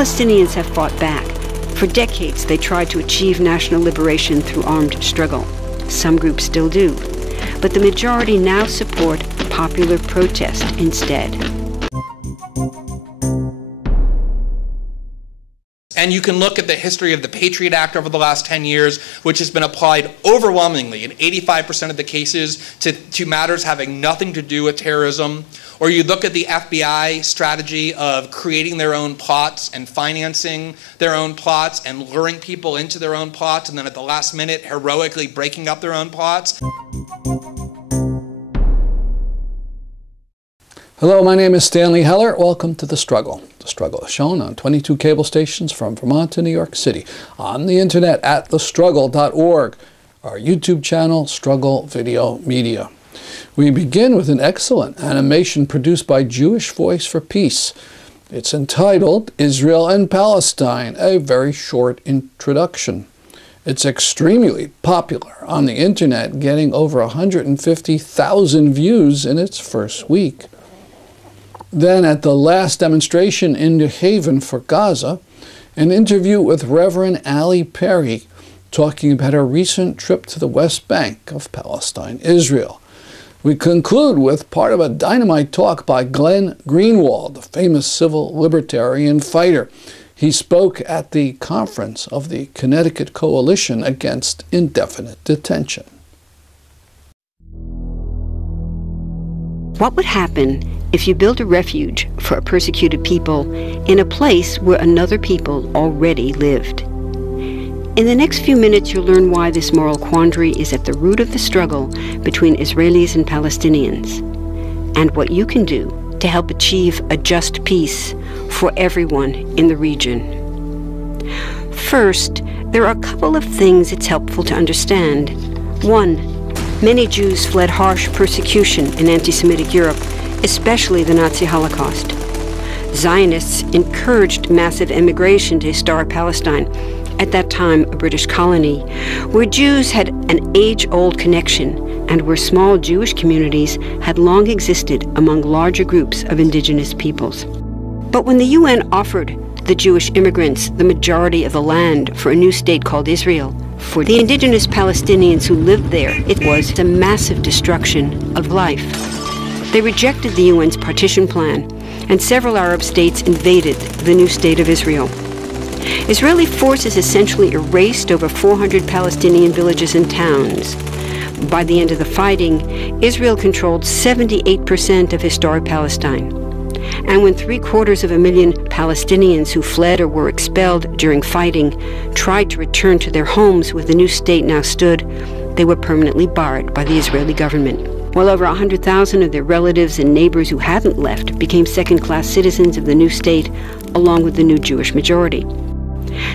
Palestinians have fought back. For decades, they tried to achieve national liberation through armed struggle. Some groups still do, but the majority now support popular protest instead. And you can look at the history of the Patriot Act over the last 10 years, which has been applied overwhelmingly in 85% of the cases to matters having nothing to do with terrorism. Or you look at the FBI strategy of creating their own plots and financing their own plots and luring people into their own plots, and then at the last minute heroically breaking up their own plots. Hello, my name is Stanley Heller. Welcome to The Struggle. The Struggle is shown on 22 cable stations from Vermont to New York City, on the internet at thestruggle.org, our YouTube channel, Struggle Video Media. We begin with an excellent animation produced by Jewish Voice for Peace. It's entitled Israel and Palestine, a very short introduction. It's extremely popular on the internet, getting over 150,000 views in its first week. Then at the last demonstration in New Haven for Gaza, an interview with Reverend Allie Perry talking about her recent trip to the West Bank of Palestine, Israel. We conclude with part of a dynamite talk by Glenn Greenwald, the famous civil libertarian fighter. He spoke at the conference of the Connecticut Coalition Against Indefinite Detention. What would happen if you built a refuge for a persecuted people in a place where another people already lived? In the next few minutes, you'll learn why this moral quandary is at the root of the struggle between Israelis and Palestinians, and what you can do to help achieve a just peace for everyone in the region. First, there are a couple of things it's helpful to understand. One, many Jews fled harsh persecution in anti-Semitic Europe, especially the Nazi Holocaust. Zionists encouraged massive immigration to historic Palestine, at that time a British colony, where Jews had an age-old connection and where small Jewish communities had long existed among larger groups of indigenous peoples. But when the UN offered the Jewish immigrants the majority of the land for a new state called Israel, for the indigenous Palestinians who lived there, it was a massive destruction of life. They rejected the UN's partition plan, and several Arab states invaded the new state of Israel. Israeli forces essentially erased over 400 Palestinian villages and towns. By the end of the fighting, Israel controlled 78% of historic Palestine. And when 750,000 Palestinians who fled or were expelled during fighting tried to return to their homes where the new state now stood, they were permanently barred by the Israeli government. While over 100,000 of their relatives and neighbors who hadn't left became second-class citizens of the new state, along with the new Jewish majority.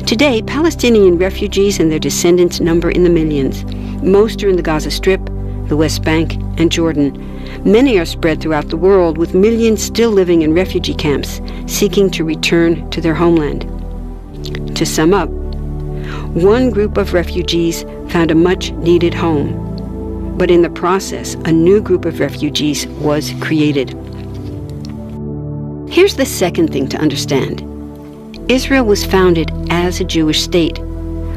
Today, Palestinian refugees and their descendants number in the millions. Most are in the Gaza Strip, the West Bank, and Jordan. Many are spread throughout the world, with millions still living in refugee camps, seeking to return to their homeland. To sum up, one group of refugees found a much-needed home, but in the process, a new group of refugees was created. Here's the second thing to understand. Israel was founded as a Jewish state.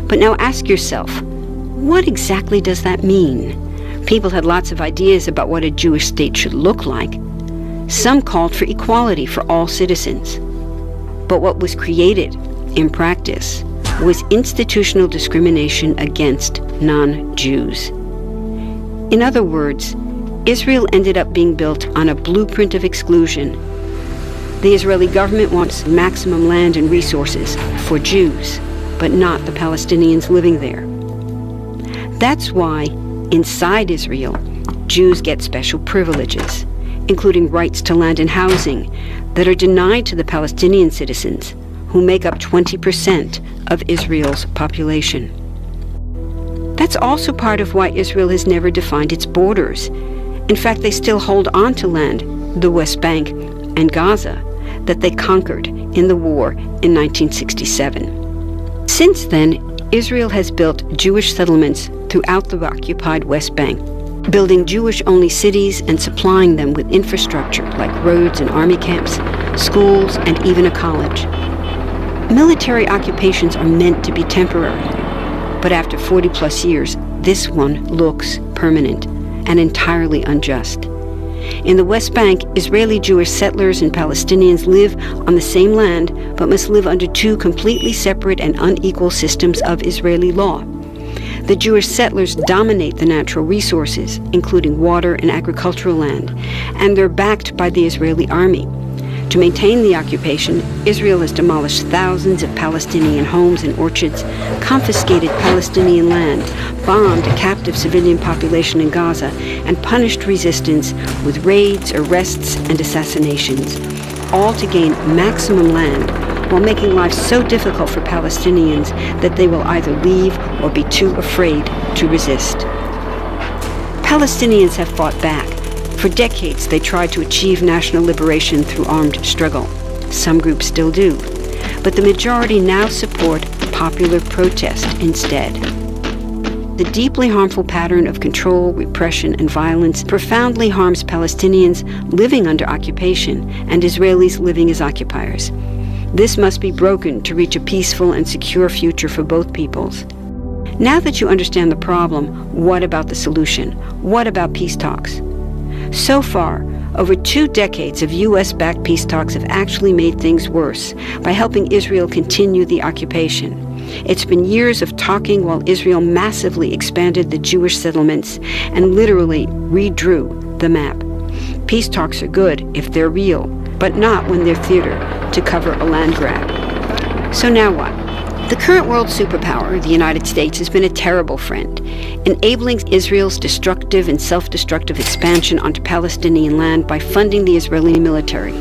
But now ask yourself, what exactly does that mean? People had lots of ideas about what a Jewish state should look like. Some called for equality for all citizens. But what was created, in practice, was institutional discrimination against non-Jews. In other words, Israel ended up being built on a blueprint of exclusion. The Israeli government wants maximum land and resources for Jews, but not the Palestinians living there. That's why, inside Israel, Jews get special privileges, including rights to land and housing, that are denied to the Palestinian citizens, who make up 20% of Israel's population. That's also part of why Israel has never defined its borders. In fact, they still hold on to land, the West Bank and Gaza, that they conquered in the war in 1967. Since then, Israel has built Jewish settlements throughout the occupied West Bank, building Jewish-only cities and supplying them with infrastructure like roads and army camps, schools, and even a college. Military occupations are meant to be temporary, but after 40-plus years, this one looks permanent and entirely unjust. In the West Bank, Israeli Jewish settlers and Palestinians live on the same land, but must live under two completely separate and unequal systems of Israeli law. The Jewish settlers dominate the natural resources, including water and agricultural land, and they're backed by the Israeli army. To maintain the occupation, Israel has demolished thousands of Palestinian homes and orchards, confiscated Palestinian land, bombed a captive civilian population in Gaza, and punished resistance with raids, arrests, and assassinations, all to gain maximum land, while making life so difficult for Palestinians that they will either leave or be too afraid to resist. Palestinians have fought back. For decades, they tried to achieve national liberation through armed struggle. Some groups still do, but the majority now support popular protest instead. The deeply harmful pattern of control, repression, and violence profoundly harms Palestinians living under occupation and Israelis living as occupiers. This must be broken to reach a peaceful and secure future for both peoples. Now that you understand the problem, what about the solution? What about peace talks? So far, over 2 decades of U.S.-backed peace talks have actually made things worse by helping Israel continue the occupation. It's been years of talking while Israel massively expanded the Jewish settlements and literally redrew the map. Peace talks are good if they're real, but not when they're theater to cover a land grab. So now what? The current world superpower, the United States, has been a terrible friend, enabling Israel's destructive and self-destructive expansion onto Palestinian land by funding the Israeli military,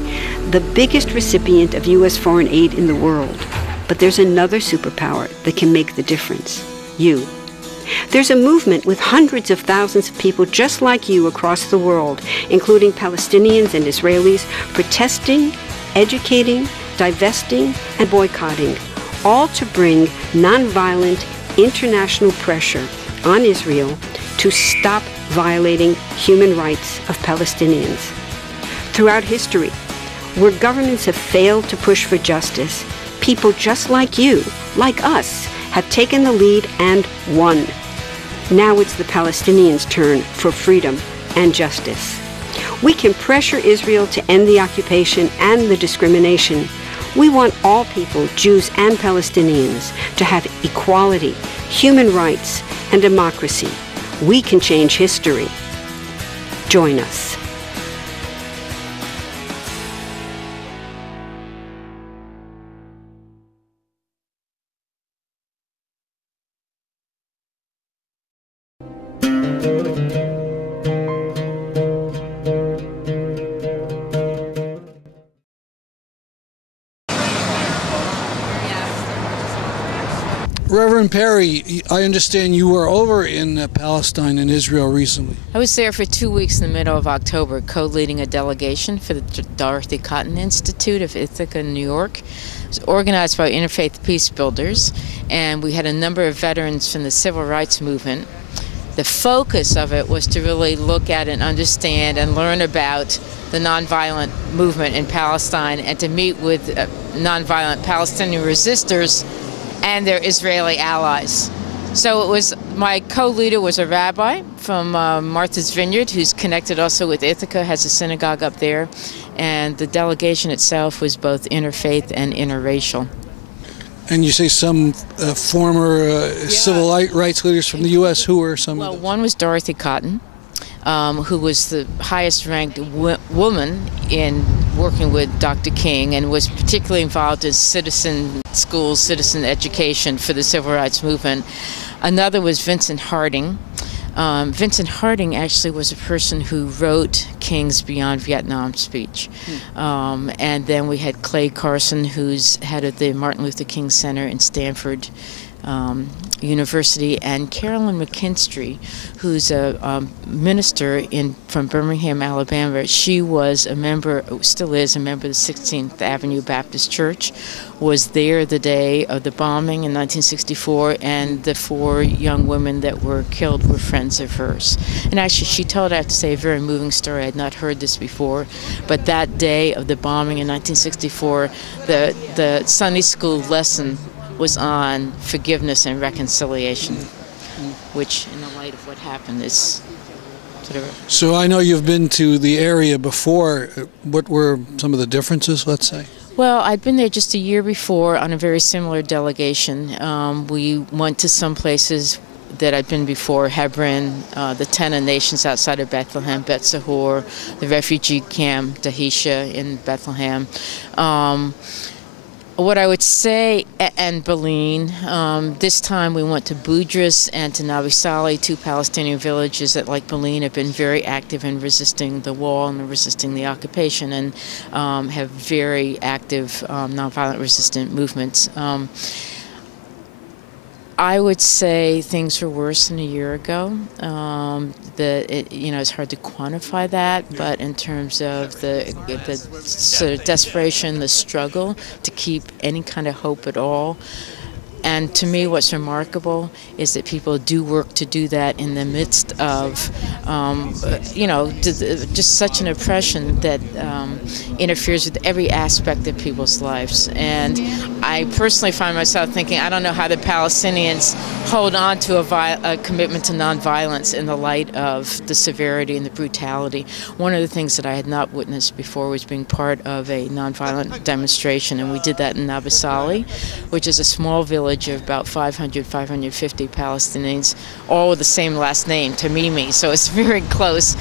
the biggest recipient of U.S. foreign aid in the world. But there's another superpower that can make the difference: you. There's a movement with hundreds of thousands of people just like you across the world, including Palestinians and Israelis, protesting, educating, divesting, and boycotting, all to bring nonviolent international pressure on Israel to stop violating human rights of Palestinians. Throughout history, where governments have failed to push for justice, people just like you, like us, have taken the lead and won. Now it's the Palestinians' turn for freedom and justice. We can pressure Israel to end the occupation and the discrimination. We want all people, Jews and Palestinians, to have equality, human rights, and democracy. We can change history. Join us. Reverend Perry, I understand you were over in Palestine and Israel recently. I was there for 2 weeks in the middle of October, co-leading a delegation for the Dorothy Cotton Institute of Ithaca, New York. It was organized by Interfaith Peace Builders, and we had a number of veterans from the civil rights movement. The focus of it was to really look at and understand and learn about the nonviolent movement in Palestine and to meet with nonviolent Palestinian resistors and their Israeli allies. So it was, my co-leader was a rabbi from Martha's Vineyard, who's connected also with Ithaca, has a synagogue up there, and the delegation itself was both interfaith and interracial. And you say some former civil rights leaders from the U.S. Who were some of those? One was Dorothy Cotton, who was the highest-ranked woman in working with Dr. King and was particularly involved in citizen schools, citizen education for the civil rights movement. Another was Vincent Harding. Vincent Harding actually was a person who wrote King's Beyond Vietnam speech. And then we had Clay Carson, who's head of the Martin Luther King Center in Stanford University, and Carolyn McKinstry, who's a minister from Birmingham, Alabama. She was a member, still is a member of the 16th Avenue Baptist Church, was there the day of the bombing in 1964, and the 4 young women that were killed were friends of hers. And actually, she told, I have to say, a very moving story. I had not heard this before, but that day of the bombing in 1964, the Sunday school lesson was on forgiveness and reconciliation, which, in the light of what happened, is sort of... So I know you've been to the area before. What were some of the differences, let's say? Well, I'd been there just a year before on a very similar delegation. We went to some places that I'd been before: Hebron, the 10 nations outside of Bethlehem, Bet Sahor, the refugee camp, Dahisha in Bethlehem. What I would say, and Belin, this time we went to Budris and to Nabi Saleh, 2 Palestinian villages that, like Belin, have been very active in resisting the wall and resisting the occupation, and have very active nonviolent resistant movements. I would say things were worse than a year ago. It's hard to quantify that, but in terms of the sort of desperation, the struggle to keep any kind of hope at all. And to me, what's remarkable is that people do work to do that in the midst of, just such an oppression that interferes with every aspect of people's lives. And I personally find myself thinking, I don't know how the Palestinians hold on to a commitment to nonviolence in the light of the severity and the brutality. One of the things that I had not witnessed before was being part of a nonviolent demonstration, and we did that in Nabi Saleh, which is a small village of about 550 Palestinians, all with the same last name, Tamimi, so it's very close.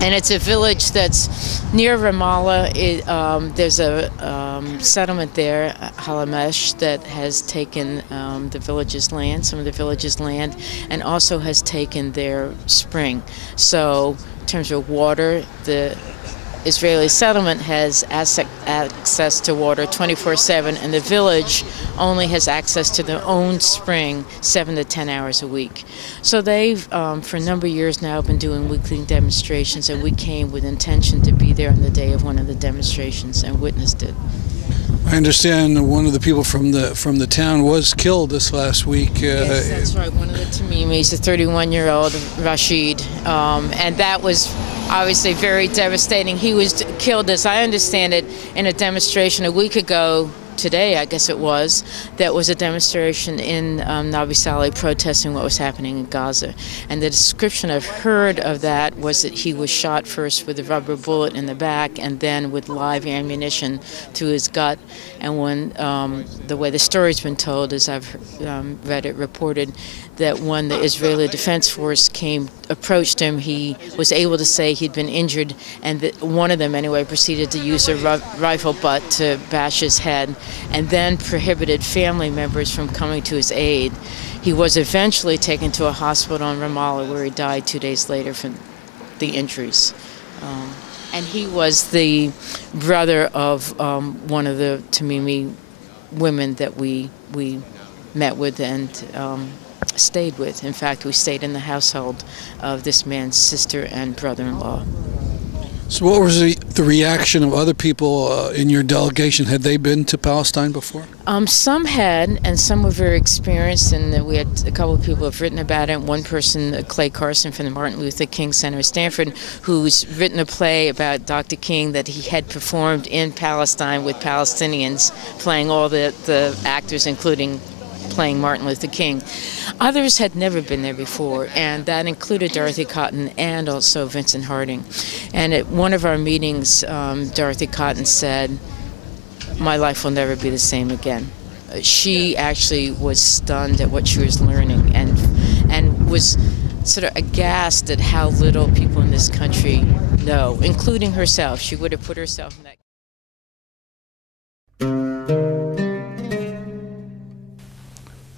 And it's a village that's near Ramallah. There's a settlement there, Halamesh, that has taken the village's land, some of the village's land, and also has taken their spring. So in terms of water, the Israeli settlement has access to water 24/7, and the village only has access to their own spring 7 to 10 hours a week. So they've, for a number of years now, been doing weekly demonstrations, and we came with intention to be there on the day of one of the demonstrations and witnessed it. I understand one of the people from the town was killed this last week. Yes, that's right. One of the Tamimis, a 31-year-old Rashid, and that was obviously very devastating. He was killed, as I understand it, in a demonstration a week ago. Today, I guess it was, that was a demonstration in Nabi Saleh protesting what was happening in Gaza. And the description I've heard of that was that he was shot first with a rubber bullet in the back and then with live ammunition to his gut. And when the way the story's been told, as I've read it reported, that when the Israeli Defense Force approached him, he was able to say he'd been injured, and that one of them anyway proceeded to use a rifle butt to bash his head, and then prohibited family members from coming to his aid. He was eventually taken to a hospital in Ramallah, where he died 2 days later from the injuries. And he was the brother of one of the Tamimi women that we met with and stayed with. In fact, we stayed in the household of this man's sister and brother-in-law. So what was the reaction of other people in your delegation? Had they been to Palestine before? Some had, and some were very experienced, and we had a couple of people who have written about it. One person, Clay Carson from the Martin Luther King Center at Stanford, who's written a play about Dr. King that he had performed in Palestine with Palestinians, playing all the actors, including playing Martin Luther King. Others had never been there before, and that included Dorothy Cotton and also Vincent Harding. And at one of our meetings, Dorothy Cotton said, "My life will never be the same again." She actually was stunned at what she was learning, and was sort of aghast at how little people in this country know, including herself. She would have put herself in that.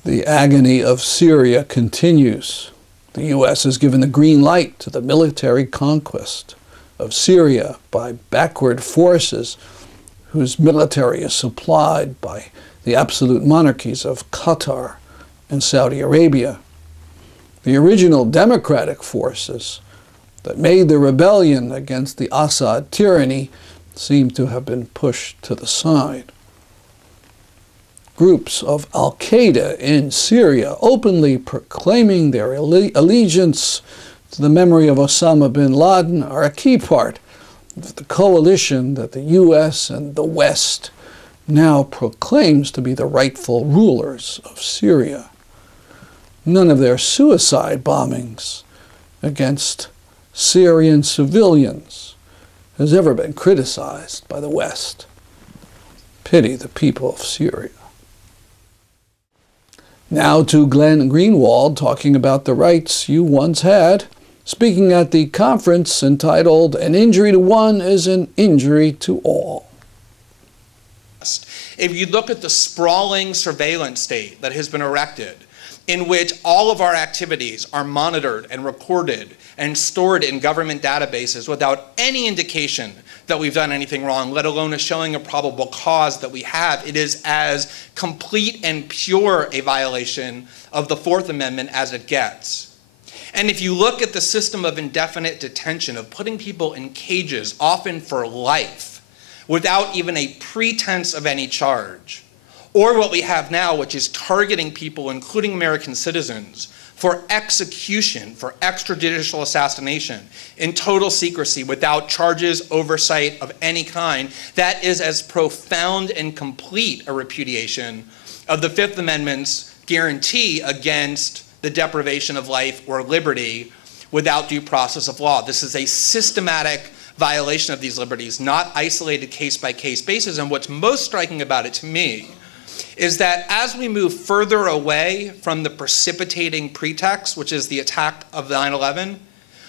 The agony of Syria continues. The U.S. has given the green light to the military conquest of Syria by backward forces whose military is supplied by the absolute monarchies of Qatar and Saudi Arabia. The original democratic forces that made the rebellion against the Assad tyranny seem to have been pushed to the side. Groups of Al-Qaeda in Syria openly proclaiming their allegiance to the memory of Osama bin Laden are a key part of the coalition that the U.S. and the West now proclaims to be the rightful rulers of Syria. None of their suicide bombings against Syrian civilians has ever been criticized by the West. Pity the people of Syria. Now to Glenn Greenwald talking about the rights you once had, speaking at the conference entitled "An Injury to One is an Injury to All." If you look at the sprawling surveillance state that has been erected, in which all of our activities are monitored and recorded and stored in government databases without any indication that we've done anything wrong, let alone a showing a probable cause that we have, it is as complete and pure a violation of the Fourth Amendment as it gets. And if you look at the system of indefinite detention, of putting people in cages, often for life, without even a pretense of any charge, or what we have now, which is targeting people, including American citizens, for execution, for extrajudicial assassination, in total secrecy, without charges, oversight of any kind, that is as profound and complete a repudiation of the Fifth Amendment's guarantee against the deprivation of life or liberty without due process of law. This is a systematic violation of these liberties, not isolated case-by-case basis. And what's most striking about it to me is that as we move further away from the precipitating pretext, which is the attack of 9/11,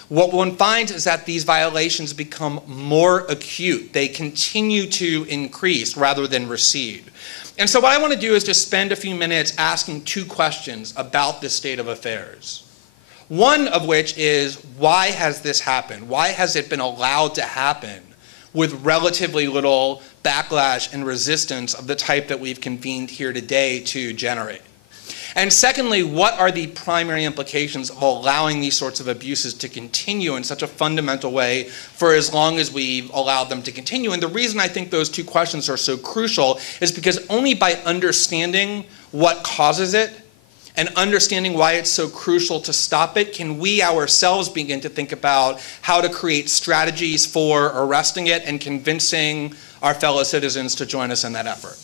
what one finds is that these violations become more acute. They continue to increase rather than recede. And so what I want to do is just spend a few minutes asking two questions about this state of affairs. One of which is, why has this happened? Why has it been allowed to happen with relatively little backlash and resistance of the type that we've convened here today to generate? And secondly, what are the primary implications of allowing these sorts of abuses to continue in such a fundamental way for as long as we've allowed them to continue? And the reason I think those two questions are so crucial is because only by understanding what causes it and understanding why it's so crucial to stop it, can we ourselves begin to think about how to create strategies for arresting it and convincing our fellow citizens to join us in that effort.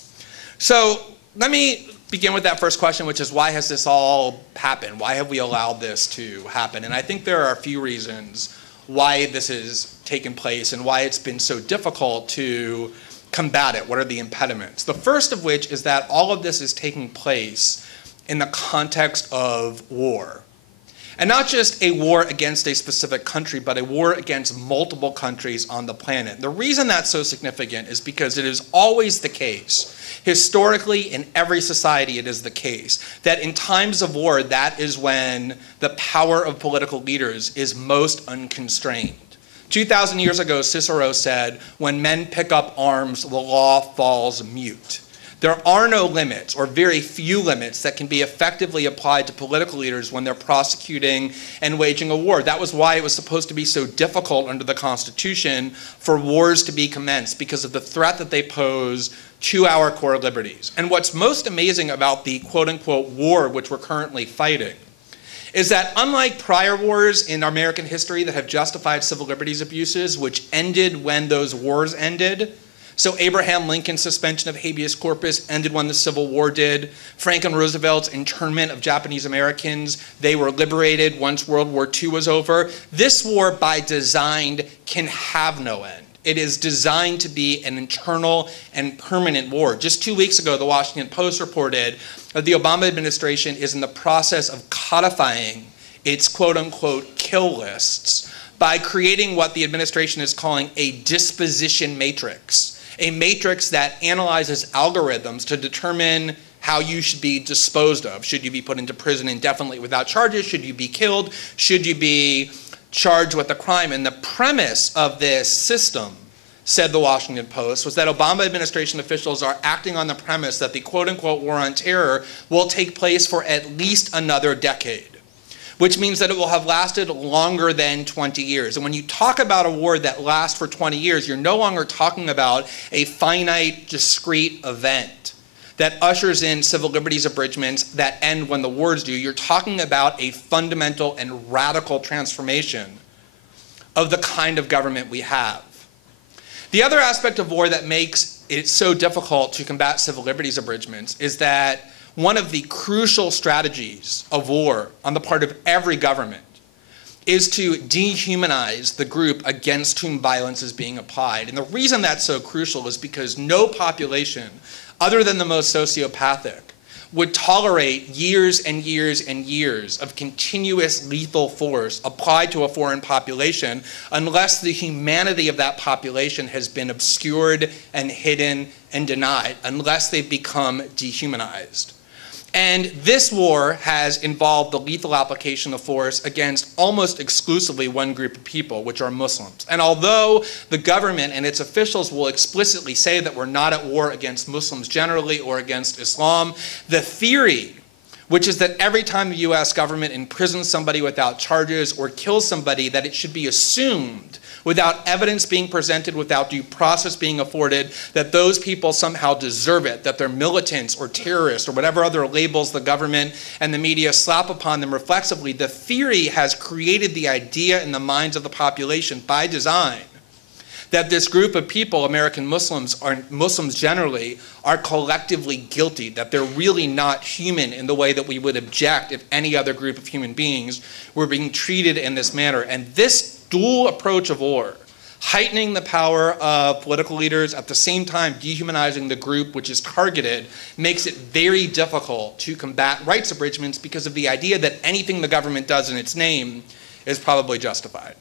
So let me begin with that first question, which is, why has this all happened? Why have we allowed this to happen? And I think there are a few reasons why this has taken place and why it's been so difficult to combat it. What are the impediments? The first of which is that all of this is taking place in the context of war. And not just a war against a specific country, but a war against multiple countries on the planet. The reason that's so significant is because it is always the case, historically in every society it is the case, that in times of war, that is when the power of political leaders is most unconstrained. 2,000 years ago, Cicero said, "When men pick up arms, the law falls mute." There are no limits, or very few limits, that can be effectively applied to political leaders when they're prosecuting and waging a war. That was why it was supposed to be so difficult under the Constitution for wars to be commenced, because of the threat that they pose to our core liberties. And what's most amazing about the quote-unquote war which we're currently fighting is that, unlike prior wars in American history that have justified civil liberties abuses, which ended when those wars ended, so Abraham Lincoln's suspension of habeas corpus ended when the Civil War did. Franklin Roosevelt's internment of Japanese Americans, they were liberated once World War II was over. This war, by design, can have no end. It is designed to be an internal and permanent war. Just 2 weeks ago, the Washington Post reported that the Obama administration is in the process of codifying its quote-unquote kill lists by creating what the administration is calling a disposition matrix. A matrix that analyzes algorithms to determine how you should be disposed of. Should you be put into prison indefinitely without charges? Should you be killed? Should you be charged with a crime? And the premise of this system, said the Washington Post, was that Obama administration officials are acting on the premise that the quote-unquote war on terror will take place for at least another decade, which means that it will have lasted longer than 20 years. And when you talk about a war that lasts for 20 years, you're no longer talking about a finite, discrete event. that ushers in civil liberties abridgments that end when the wars do, you're talking about a fundamental and radical transformation of the kind of government we have. The other aspect of war that makes it so difficult to combat civil liberties abridgments is that one of the crucial strategies of war on the part of every government is to dehumanize the group against whom violence is being applied. And the reason that's so crucial is because no population, other than the most sociopathic, would tolerate years and years and years of continuous lethal force applied to a foreign population unless the humanity of that population has been obscured and hidden and denied, unless they've become dehumanized. And this war has involved the lethal application of force against almost exclusively one group of people, which are Muslims. And although the government and its officials will explicitly say that we're not at war against Muslims generally or against Islam, the theory, which is that every time the US government imprisons somebody without charges or kills somebody, that it should be assumed, without evidence being presented, without due process being afforded, that those people somehow deserve it, that they're militants or terrorists or whatever other labels the government and the media slap upon them reflexively. The theory has created the idea in the minds of the population by design that this group of people, American Muslims, or Muslims generally, are collectively guilty, that they're really not human in the way that we would object if any other group of human beings were being treated in this manner. And this dual approach of war, heightening the power of political leaders, at the same time dehumanizing the group which is targeted, makes it very difficult to combat rights abridgments because of the idea that anything the government does in its name is probably justified.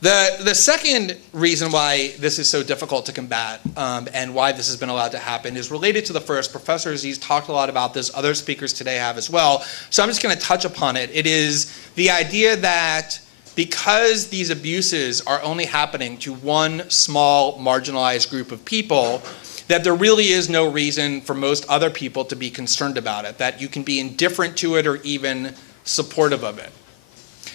The second reason why this is so difficult to combat and why this has been allowed to happen is related to the first. Professor Aziz talked a lot about this. Other speakers today have as well. So I'm just going to touch upon it. It is the idea that because these abuses are only happening to one small marginalized group of people, that there really is no reason for most other people to be concerned about it, that you can be indifferent to it or even supportive of it.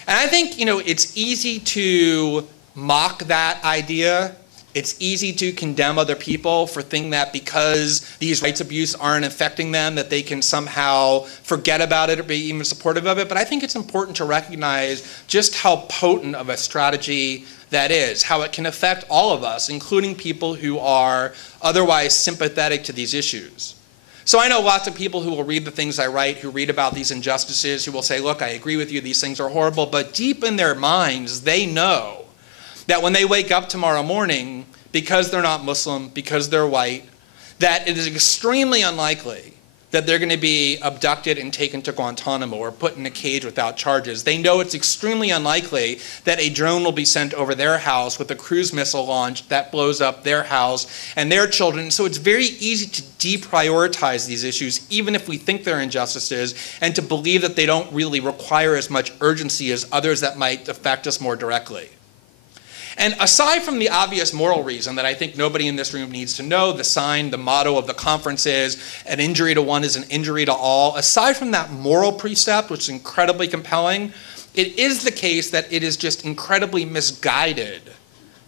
And I think, it's easy to mock that idea. It's easy to condemn other people for thinking that because these rights abuses aren't affecting them, that they can somehow forget about it or be even supportive of it. But I think it's important to recognize just how potent of a strategy that is, how it can affect all of us, including people who are otherwise sympathetic to these issues. So I know lots of people who will read the things I write, who read about these injustices, who will say, look, I agree with you, these things are horrible, but deep in their minds, they know that when they wake up tomorrow morning, because they're not Muslim, because they're white, that it is extremely unlikely that they're going to be abducted and taken to Guantanamo or put in a cage without charges. They know it's extremely unlikely that a drone will be sent over their house with a cruise missile launch that blows up their house and their children. So it's very easy to deprioritize these issues, even if we think they're injustices, and to believe that they don't really require as much urgency as others that might affect us more directly. And aside from the obvious moral reason that I think nobody in this room needs to know, the motto of the conference is, an injury to one is an injury to all. Aside from that moral precept, which is incredibly compelling, it is the case that it is just incredibly misguided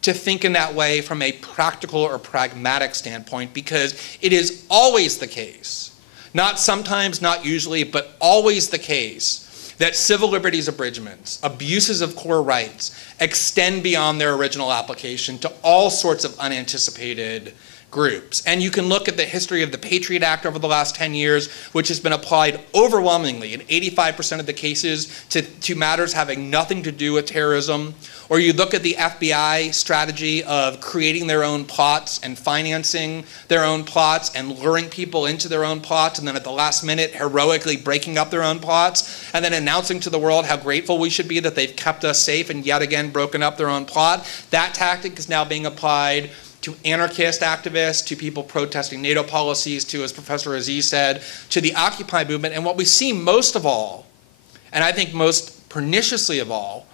to think in that way from a practical or pragmatic standpoint, because it is always the case, not sometimes, not usually, but always the case, that civil liberties abridgments, abuses of core rights, extend beyond their original application to all sorts of unanticipated groups. And you can look at the history of the Patriot Act over the last 10 years, which has been applied overwhelmingly in 85% of the cases to matters having nothing to do with terrorism. Or you look at the FBI strategy of creating their own plots and financing their own plots and luring people into their own plots, and then at the last minute heroically breaking up their own plots and then announcing to the world how grateful we should be that they've kept us safe and yet again broken up their own plot. That tactic is now being applied to anarchist activists, to people protesting NATO policies, to, as Professor Aziz said, to the Occupy movement. And what we see most of all, and I think most perniciously of all,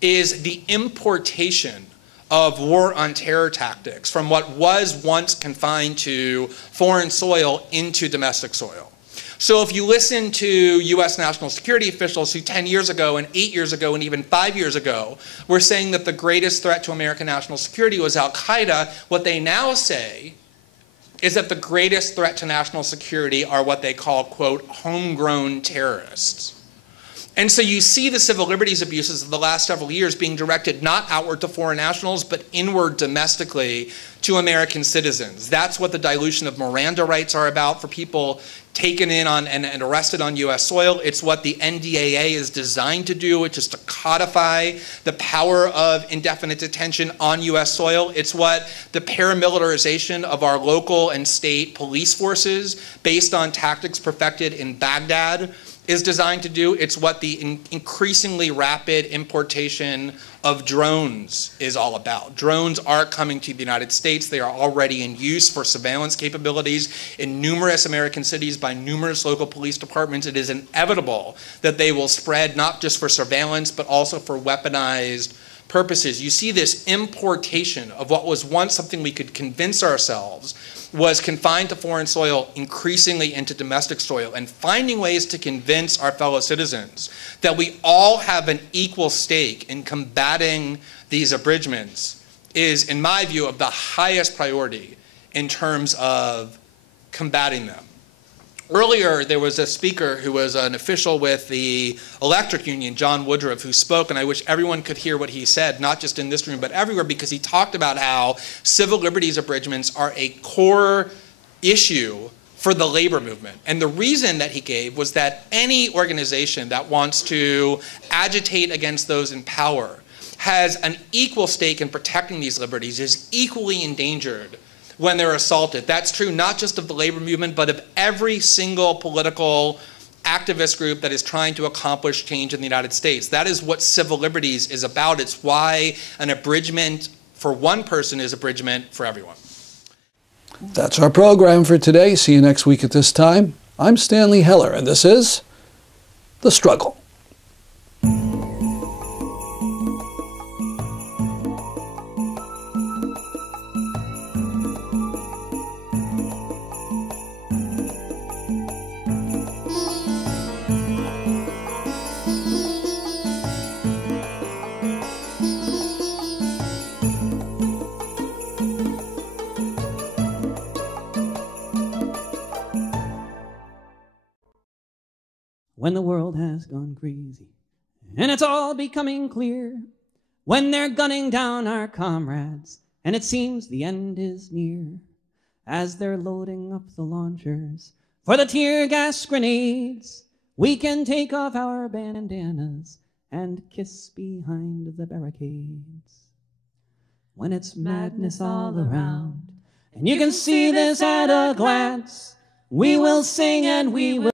is the importation of war on terror tactics from what was once confined to foreign soil into domestic soil. So if you listen to US national security officials who 10 years ago and 8 years ago and even 5 years ago were saying that the greatest threat to American national security was Al-Qaeda, what they now say is that the greatest threat to national security are what they call, quote, homegrown terrorists. And so you see the civil liberties abuses of the last several years being directed not outward to foreign nationals, but inward domestically to American citizens. That's what the dilution of Miranda rights are about for people taken in on and arrested on US soil. It's what the NDAA is designed to do, which is to codify the power of indefinite detention on US soil. It's what the paramilitarization of our local and state police forces based on tactics perfected in Baghdad is designed to do. It's what the increasingly rapid importation of drones is all about. Drones are coming to the United States. They are already in use for surveillance capabilities in numerous American cities by numerous local police departments. It is inevitable that they will spread not just for surveillance, but also for weaponized purposes. You see this importation of what was once something we could convince ourselves was confined to foreign soil increasingly into domestic soil, and finding ways to convince our fellow citizens that we all have an equal stake in combating these abridgments is, in my view, of the highest priority in terms of combating them. Earlier, there was a speaker who was an official with the electric union, John Woodruff, who spoke, and I wish everyone could hear what he said, not just in this room, but everywhere, because he talked about how civil liberties abridgments are a core issue for the labor movement. And the reason that he gave was that any organization that wants to agitate against those in power has an equal stake in protecting these liberties, is equally endangered when they're assaulted. That's true not just of the labor movement, but of every single political activist group that is trying to accomplish change in the United States. That is what civil liberties is about. It's why an abridgment for one person is abridgment for everyone. That's our program for today. See you next week at this time. I'm Stanley Heller, and this is The Struggle. When the world has gone crazy and it's all becoming clear, when they're gunning down our comrades and it seems the end is near, as they're loading up the launchers for the tear gas grenades, we can take off our bandanas and kiss behind the barricades. When it's madness all around and you can see this at a glance, we will sing and we will